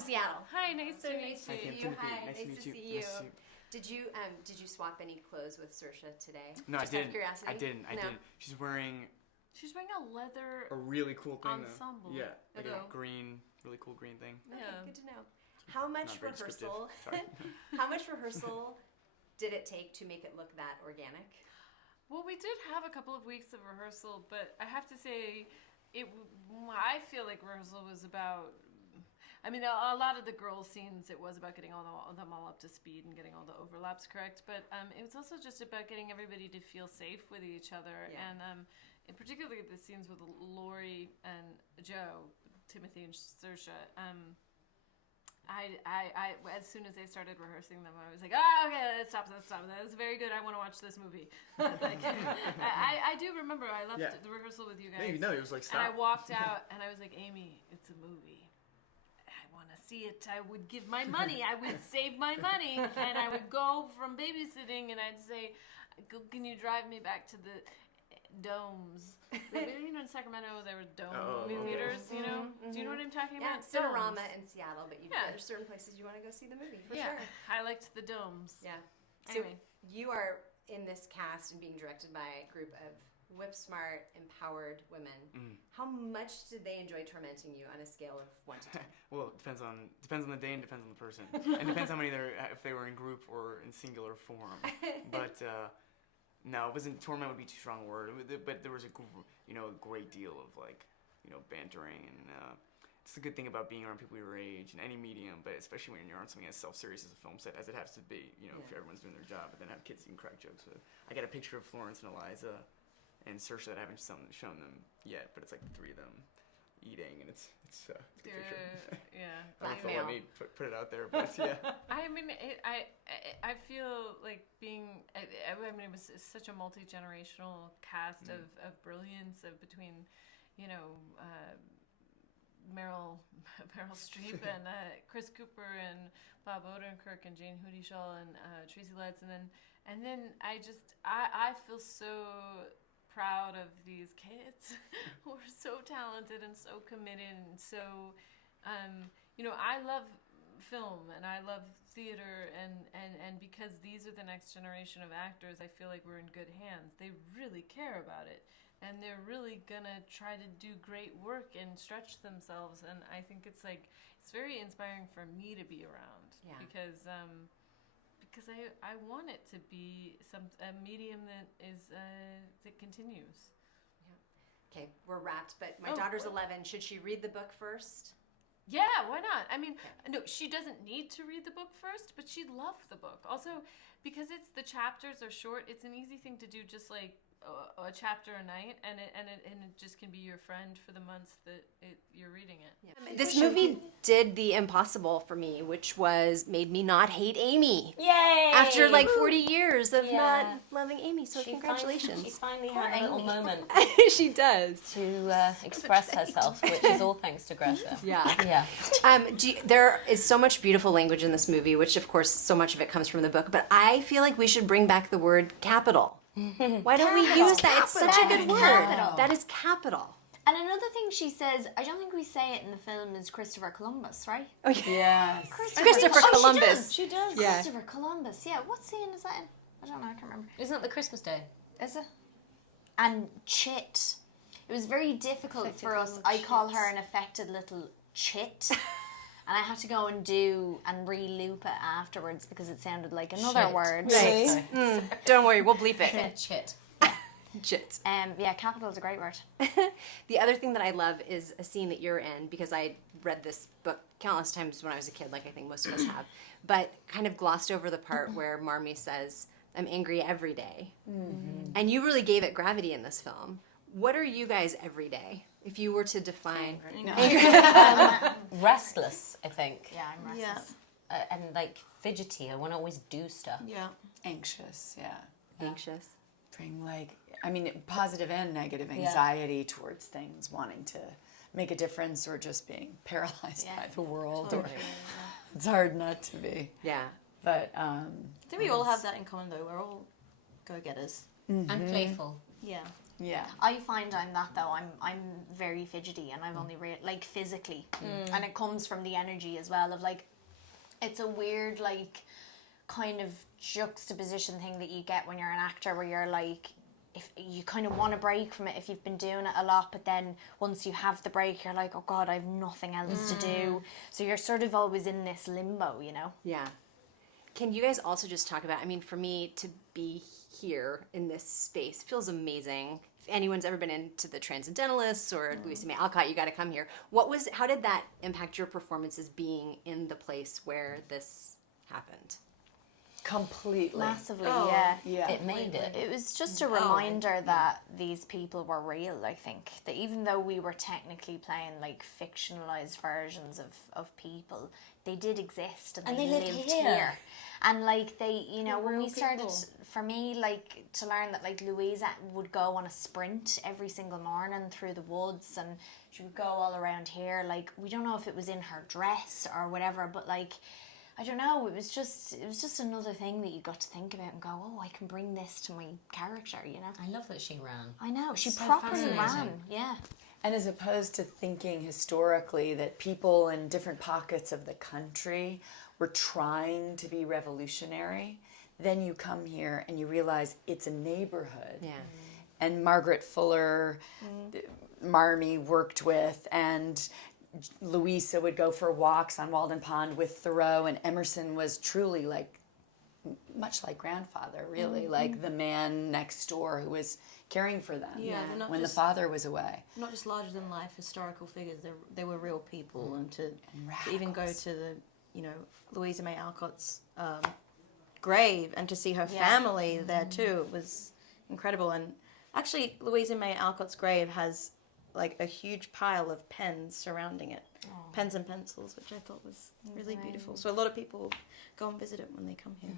Seattle. Hi, nice to meet Nice to see you. Hi, Nice nice to see you. Did you swap any clothes with Saoirse today? No, Just I out didn't. of curiosity? I didn't. She's wearing a leather a really cool thing. ensemble. Though. Yeah, like Okay. a green, really cool green thing. Okay, good to know. How much Not very rehearsal? descriptive. Sorry. How much rehearsal did it take to make it look that organic? Well, we did have a couple of weeks of rehearsal, but I have to say, I feel like rehearsal was about. I mean, a lot of the girl scenes, it was about getting them all up to speed and getting all the overlaps correct. But it was also just about getting everybody to feel safe with each other, and particularly the scenes with Laurie and Joe, Timothée and Saoirse. I as soon as they started rehearsing them, I was like, okay, stop. That's very good. I want to watch this movie. I do remember I left the rehearsal with you guys. No, it was like, stop. And I walked out, and I was like, Amy, it's a movie. I want to see it. I would give my money. I would save my money, and I would go from babysitting, and I'd say, can you drive me back to the domes? You know, in Sacramento, there were dome movie theaters, you know? Do you know what I'm talking about? Cinerama in Seattle, but there's certain places you want to go see the movie, for sure. I liked the domes. Yeah. Anyway. So you are in this cast and being directed by a group of whip-smart, empowered women. How much did they enjoy tormenting you on a scale of 1 to 10? Well, it depends on the day and depends on the person. And depends how many if they were in group or in singular form. But no, it wasn't. Torment would be too strong a word. But there was a great deal of bantering, and it's the good thing about being around people your age in any medium, but especially when you're on something as self-serious as a film set as it has to be. If everyone's doing their job, but then have kids you can crack jokes with. I got a picture of Florence and Eliza and Saoirse that I haven't shown them yet, but it's like the three of them eating, and it's a good picture. Yeah. I don't know if they'll let me put it out there, but yeah. I mean, I feel like being. I mean, it was such a multi-generational cast of brilliance between, Meryl Streep and Chris Cooper and Bob Odenkirk and Jane Houdyshell and Tracy Letts, and then I feel so proud of these kids who are so talented and so committed and so I love film and I love theater and because these are the next generation of actors, I feel like we're in good hands. They really care about it and they're really gonna try to do great work and stretch themselves, and I think it's very inspiring for me to be around because I want it to be a medium that continues. Yeah. Okay, we're wrapped, but my daughter's 11. Should she read the book first? Yeah, why not? I mean, no, she doesn't need to read the book first, but she'd love the book. Also, because the chapters are short, it's an easy thing to do, just like a chapter a night, and it just can be your friend for the months that you're reading it. Yeah. This movie did the impossible for me, which was made me not hate Amy. Yay! After 40 years of not loving Amy, so congratulations. She finally had a little moment She does. to express herself, which is all thanks to Greta. Yeah. There is so much beautiful language in this movie, which of course so much of it comes from the book, but I feel like we should bring back the word capital. Why don't we use that? It's such a good word. That is capital. And another thing she says, I don't think we say it in the film, is Christopher Columbus, right? Oh, yeah. Yes. Christopher Columbus. She does. Yeah. Christopher Columbus, yeah. What scene is that in? I don't know, I can't remember. Isn't it the Christmas Day? Is it? And chit. It was very difficult for us. I call her an affected little chit. And I had to go and re-loop it afterwards because it sounded like another word. Right. Don't worry, we'll bleep it. Chit. Chit. Yeah, capital is a great word. The other thing that I love is a scene that you're in, because I read this book countless times when I was a kid, like I think most of us have, but kind of glossed over the part where Marmee says, I'm angry every day. Mm-hmm. And you really gave it gravity in this film. What are you guys every day? If you were to define... Restless, I think. Yeah, I'm restless. And fidgety. I want to always do stuff. Yeah. Anxious, yeah. Anxious. Bring positive and negative anxiety towards things, wanting to make a difference or just being paralyzed by the world. Totally. It's hard not to be. Yeah. But I think we all have that in common though. We're all go-getters. And playful. Yeah. Yeah. I find I'm that though. I'm very fidgety, and I've only like physically, and it comes from the energy as well of like, it's a weird like kind of juxtaposition thing that you get when you're an actor, where you're like, if you kind of want to break from it if you've been doing it a lot, but then once you have the break, you're like, oh God, I have nothing else to do. So you're sort of always in this limbo, you know? Yeah. Can you guys also just talk about, I mean, for me to be here in this space feels amazing. If anyone's ever been into the Transcendentalists or Louisa May Alcott, you got to come here. How did that impact your performances being in the place where this happened? Completely. Massively, Oh, yeah. Yeah. It made it. It was just a reminder that these people were real, I think. That even though we were technically playing like fictionalized versions of people, they did exist and they lived here. And like they, you know, when we started, for me, like to learn that like Louisa would go on a sprint every single morning through the woods, and she would go all around here. Like, we don't know if it was in her dress or whatever, but like, I don't know, it was just another thing that you got to think about and go, oh, I can bring this to my character, you know? I love that she ran. I know, she So properly fascinating. ran, yeah. And as opposed to thinking historically that people in different pockets of the country were trying to be revolutionary, then you come here and you realize it's a neighborhood. Yeah. And Margaret Fuller, Marmee worked with, and Louisa would go for walks on Walden Pond with Thoreau, and Emerson was truly like, much like grandfather, really, like the man next door who was caring for them Yeah, they're not when the just- father was away. Not just larger than life historical figures, they were real people, and to even go to the, you know, Louisa May Alcott's grave and to see her family there too was incredible. And actually, Louisa May Alcott's grave has like a huge pile of pens surrounding it, pens and pencils, which I thought was really beautiful. So a lot of people go and visit it when they come here.